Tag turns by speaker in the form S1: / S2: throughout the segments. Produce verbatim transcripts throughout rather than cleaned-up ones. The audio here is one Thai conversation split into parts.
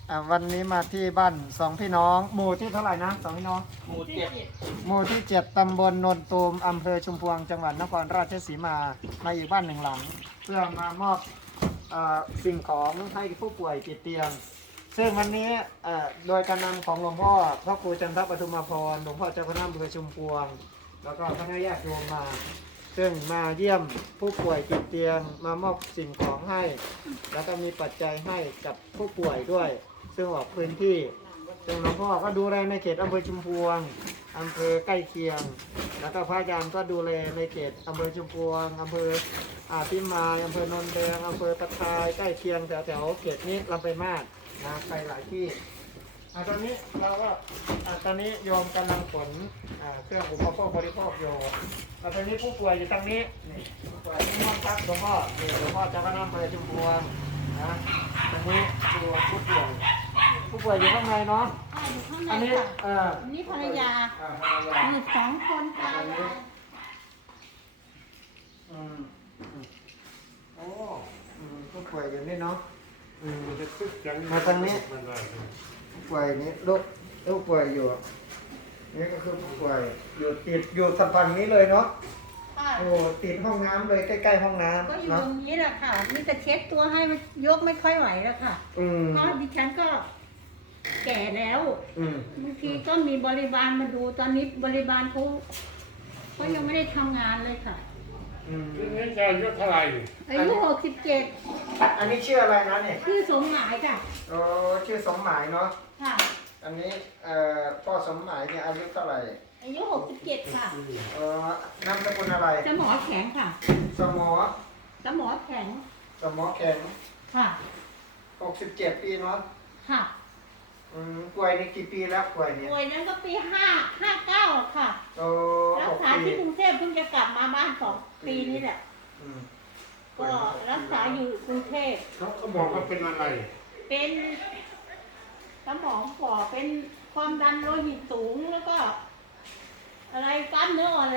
S1: อ่าวันนี้มาที่บ้านสองพี่น้องหมู่ที่เท่าไหร่นะสองพี่น้อง
S2: หมู่เจ็ด
S1: หมู่ที่เจ็ดตำบลโนนตูมอำเภอชุมพวงจังหวัดนครราชสีมามาอีกบ้านหนึ่งหลัง เพื่อมามอบเออสิ่งของให้ผู้ป่วยติดเตียง ซึ่งวันนี้เอ่อโดยการนำของหลวงพ่อพระครูจันทปทุมพรหลวงพ่อเจ้าคณะอำเภอชุมพวง แล้วก็คณะญาติโยมมา ซึ่งมาเยี่ยมผู้ป่วยติดเตียงมามอบสิ่งของให้ แล้วก็มีปัจจัยให้กับผู้ป่วยด้วย ซึ่งออกพื้นที่ซึ่งหลวงพ่อก็ดูแลในเขตอำเภอชุมพวงอำเภอใกล้เคียง แล้วก็พระอาจารย์ก็ดูแลในเขตอำเภอชุมพวงอำเภออาพิมายอำเภอโนนแดงอำเภอตะไคร้ใกล้เคียงแถวแถวๆเขตนี้ลำไปางมาศนะไปหลายที่อ่าตอนนี้เราก็อ่าตอนนี้โยมกำลังขนอ่าเครื่องอุปโภคบริโภคอยู่แล้วตอนนี้ผู้ป่วยอยู่ทางนี้นี่ผู้ป่วยที่ม่วงพักหลวงพ่อนี่หลวงพ่อเจ้าคณะอำเภอชุมพวงนะตอนนี้ตัวผู้ป่วยผู้ป่วยอยู่ข้างในเนาะ
S3: อ่าอยู่ข้างใน
S1: อันนี้
S3: ค่ะ
S1: เออ
S3: อันนี้ภรรยา
S1: อ่าภรรยา
S3: อยู่สองคนตา
S1: อันนี้
S3: ยาย
S1: อืมอืมโอ้อืมผู้ป่วยอยู่นี่เนาะอืมมาทางนี้ผู้ป่วยนี้ลูกลูกป่วยอยู่นี่ก็คือผู้ป่วยอยู่ติดอยู่สัมพันธ์นี้เลยเนาะ
S3: ค่ะ
S1: โอ้ติดห้องน้ำเลยใกล้ๆห้องน้
S3: ก็อยู่
S1: ำเนาะ
S3: ตรงนี้แหละค่ะมีแต่เช็ดตัวให้มันยกไม่ค่อยไหวแล้วค่ะ
S1: อืม
S3: เพราะดิฉันก็แก่แล้ว
S1: อืม
S3: บางทีก็มีบริบาลมาดูตอนนี้บริบาลเขาเขายังไม่ได้ทำงานเลยค่ะ
S1: อืม
S2: นี่จะอายุเท่าไหร่
S3: อายุหกสิบเจ็ด
S1: อันนี้ชื่ออะไรนะเนี่ย
S3: ชื่อสมหมายค่ะ
S1: โอ้ชื่อสมหมายเนาะ
S3: ค่ะ
S1: อันนี้เอ่อพ่อสมหมายเนี่ยอายุเท่าไหร่
S3: อายุหกสิบเจ็ดค่ะ
S1: เอ่อนามสกุลอะไร
S3: สมอแข็งค่ะ
S1: สมอ
S3: สมอแข็ง
S1: สมอแข็ง
S3: ค่ะ
S1: หกสิบเจ็ดปีเนาะ
S3: ค่ะ
S1: อืมป่วยนี่กี่ปีแล้วป่วยเนี่ย
S3: ป่วยนั้นก็ปีห้าห้าเก้าค่ะ
S1: โอ้
S3: รั
S1: ห
S3: ก
S1: ก
S3: ษา
S1: ปี
S3: ที่กรุงเทพเพิ่งจะกลับมาบ้านสองปีนี่แหละ
S1: อืม
S3: ก็รักษาอยู่กรุงเทพ
S2: เขาก็บอกว่าเป็นอะไร
S3: เป็นสมองฝ่อเป็นความดันโลหิตสูงแล้วก็ อะไรกล้ามเนื้ออ่อนแรง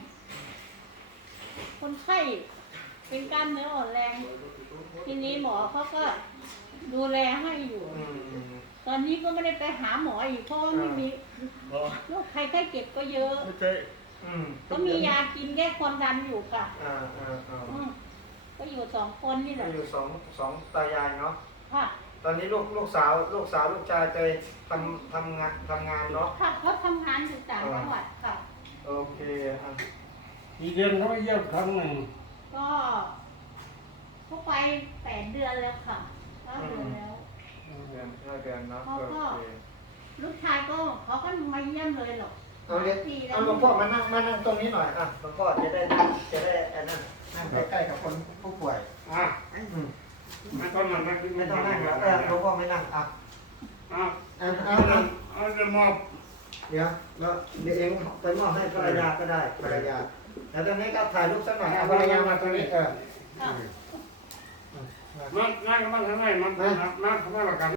S3: คนไข้เป็นกล้ามเนื้ออ่อนแรง ทีนี้หมอเขาก็ดูแลให้อยู่
S1: อืม
S3: ตอนนี้ก็ไม่ได้ไปหาหมออีกเพราะว่าไม่มีโรคภัยไข้เจ็บก็เยอะ
S2: ไม่ใช่
S1: อืม
S3: ก็มียากินแก้ความดันอยู่ค่ะ
S1: อ่าอ่าอ่า
S3: อืมก็อยู่สองคนนี่แห
S1: ก็
S3: ละ
S1: อยู่สองสองตายายเนาะ
S3: ค่ะ
S1: ตอนนี้ลูกลูกสาวลูกสาวลูกชายไปทำทำงานทำงานเนาะ
S3: ค่ะเขาทำงานอยู่ต่างจังหวัดค่ะ
S1: โอเคอ่ะ
S2: มีเดือนเขาไปเยี่ยมครั้งหนึ่ง
S3: ก็เขาไปแปดเดือนแล้วค่ะเก้าเดือนแล้ว
S1: เดือนห้าเดือนเนาะ
S3: เขา
S1: โอ
S3: ก็
S1: เค
S3: ลูกชายก็เขาก็มาเยี่ยมเลยหรอก
S1: เอาเลย
S3: ปีแล้
S1: เอา
S3: ว
S1: หลวงพ่อมานั่งมานั่งตรงนี้หน่อยอ่ะหลวงพ่อจะได้นั่งจะได้อันนั้นนั่งใกล้ๆกับคนผู้ป่วย
S2: อ่ะ
S1: อืม
S2: ไม่ต้องนั่ง
S1: ไม่ต้องนั่งแล้วเออหลวงพ่อไม่นั่งอ่ะ
S2: อ่ะ
S1: เอา
S2: เอา
S1: เอาเอา
S2: เอาจะมอบ
S1: เดี๋ยวแล้วเดี๋ยวเองไปมอบให้ภรรยาก็ได้ภรรยาแล้วตอนนี้ก็ถ่ายรูปสักหน่อยเอาภรรยามาตรงนี้เออ
S3: ค่ะ
S2: นั่งนั่งกันบ้างข้างในมันนั่งนั่งข้างในละกัน